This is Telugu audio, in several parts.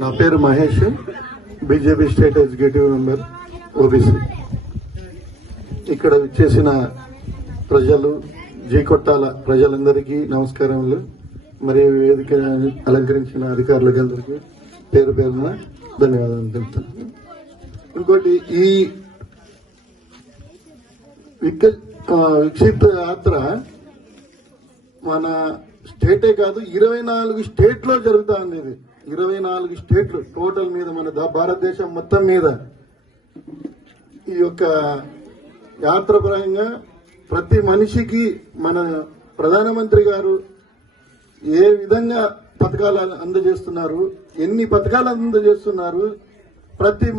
నా పేరు Mahesh BJP state executive member OBC. ఇక్కడ చేసిన ప్రజలు జీకొట్టాల ప్రజలందరికీ నమస్కారములు. మరియు వేదిక అలంకరించిన అధికారులకందరికీ పేరు పేరున ధన్యవాదాలు తెలుపుతున్నాను. ఇంకోటి ఈ విక విక్షిప్త యాత్ర మన స్టేటే కాదు ఇరవై నాలుగు స్టేట్లో జరుగుతా ఉంది ఇది ఇరవై నాలుగు స్టేట్లు టోటల్ మీద మన భారతదేశం మొత్తం మీద ఈ యొక్క యాత్రపరంగా ప్రతి మనిషికి మన ప్రధానమంత్రి గారు ఏ విధంగా పథకాలు అందజేస్తున్నారు ఎన్ని పథకాలు అందజేస్తున్నారు ప్రతి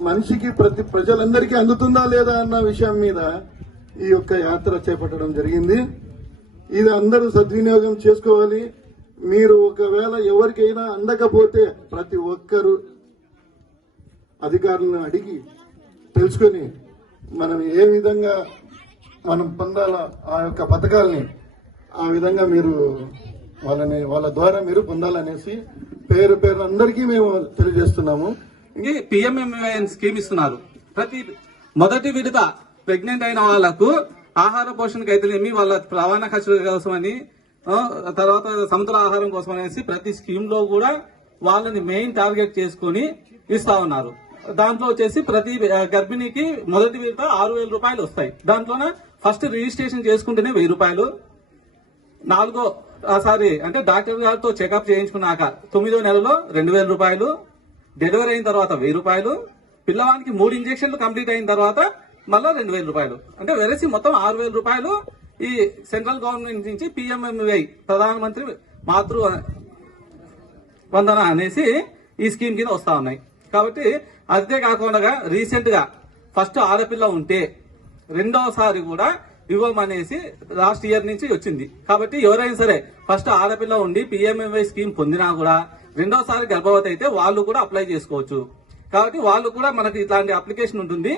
మనిషికి ప్రతి ప్రజలందరికీ అందుతుందా లేదా అన్న విషయం మీద ఈ యొక్క యాత్ర చేపట్టడం జరిగింది. ఇది అందరూ సద్వినియోగం చేసుకోవాలి. మీరు ఒకవేళ ఎవరికైనా అందకపోతే ప్రతి ఒక్కరు అధికారులను అడిగి తెలుసుకొని మనం ఏ విధంగా మనం పొందాల ఆ యొక్క పథకాలని ఆ విధంగా మీరు వాళ్ళని వాళ్ళ ద్వారా మీరు పొందాలనేసి పేరు పేరు అందరికీ మేము తెలియజేస్తున్నాము. ఇంకే పిఎంఎంఐ స్కీమ్ ఇస్తున్నారు. ప్రతి మొదటి విడత ప్రెగ్నెంట్ అయిన వాళ్ళకు ఆహార పోషణకు అయితేనేమి వాళ్ళ రవాణా ఖర్చుల కోసమని తర్వాత సముద్ర ఆహారం కోసం అనేసి ప్రతి స్కీమ్లో కూడా వాళ్ళని మెయిన్ టార్గెట్ చేసుకుని ఇస్తా ఉన్నారు. దాంట్లో వచ్చేసి ప్రతి గర్భిణికి మొదటి విడత ఆరు వేల రూపాయలు వస్తాయి. దాంట్లోన ఫస్ట్ రిజిస్ట్రేషన్ చేసుకుంటేనే వెయ్యి రూపాయలు. నాలుగో సారీ అంటే డాక్టర్ గారితో చెకప్ చేయించుకున్నాక తొమ్మిదో నెలలో రెండు వేల రూపాయలు డెలివరీ అయిన తర్వాత వెయ్యి రూపాయలు పిల్లవానికి మూడు ఇంజక్షన్లు కంప్లీట్ అయిన తర్వాత మళ్ళా రెండు వేల రూపాయలు. అంటే వెరసి మొత్తం ఆరు వేల రూపాయలు ఈ సెంట్రల్ గవర్నమెంట్ నుంచి పిఎంఎంవై ప్రధానమంత్రి మాతృ వందన అనేసి ఈ స్కీమ్ కింద వస్తా ఉన్నాయి. కాబట్టి అదే కాకుండా రీసెంట్గా ఫస్ట్ ఆడపిల్ల ఉంటే రెండవసారి కూడా ఇవ్వమనేసి లాస్ట్ ఇయర్ నుంచి వచ్చింది. కాబట్టి ఎవరైనా సరే ఫస్ట్ ఆడపిల్ల ఉండి పిఎంఎంవై స్కీమ్ పొందినా కూడా రెండోసారి గర్భవతి అయితే వాళ్ళు కూడా అప్లై చేసుకోవచ్చు. కాబట్టి వాళ్ళు కూడా మనకి ఇట్లాంటి అప్లికేషన్ ఉంటుంది.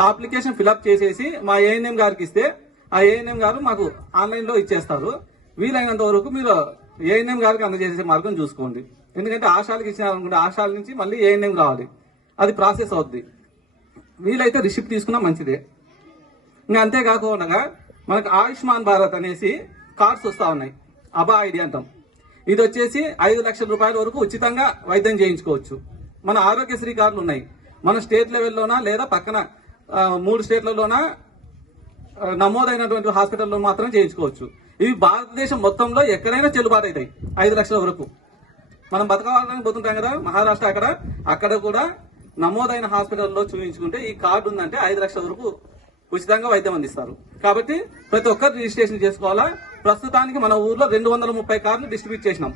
ఆ అప్లికేషన్ ఫిలప్ చేసేసి మా ఏఎన్ఎం గారికి ఇస్తే ఆ ఏఎన్ఎం గారు మాకు ఆన్లైన్లో ఇచ్చేస్తారు. వీలైనంత వరకు మీరు ఏఎన్ఎం గారికి అందజేసే మార్గం చూసుకోండి. ఎందుకంటే ఆశాలకు ఇచ్చినారనుకుంటే ఆశాల నుంచి మళ్ళీ ఏఎన్ఎం రావాలి. అది ప్రాసెస్ అవుద్ది. వీలైతే రిసిప్ట్ తీసుకున్నా మంచిదే. ఇంకా అంతేకాకుండా మనకు ఆయుష్మాన్ భారత్ అనేసి కార్డ్స్ వస్తూ ఉన్నాయి. అబా ఐడి అంటాం. ఇది వచ్చేసి ఐదు లక్షల రూపాయల వరకు ఉచితంగా వైద్యం చేయించుకోవచ్చు. మన ఆరోగ్యశ్రీ కార్డులు ఉన్నాయి. మన స్టేట్ లెవెల్లోనా లేదా పక్కన మూడు స్టేట్లలోనా నమోదైనటువంటి హాస్పిటల్లో మాత్రం చేయించుకోవచ్చు. ఇవి భారతదేశం మొత్తంలో ఎక్కడైనా చెల్లుబాటు అవుతాయి ఐదు లక్షల వరకు. మనం బతకవాలని పోతుంటాం కదా మహారాష్ట్ర అక్కడ అక్కడ కూడా నమోదైన హాస్పిటల్లో చూపించుకుంటే ఈ కార్డు ఉందంటే ఐదు లక్షల వరకు ఉచితంగా వైద్యం అందిస్తారు. కాబట్టి ప్రతి ఒక్కరు రిజిస్ట్రేషన్ చేసుకోవాలా? ప్రస్తుతానికి మన ఊర్లో రెండు వందల ముప్పై కార్లు డిస్ట్రిబ్యూట్ చేసినాం.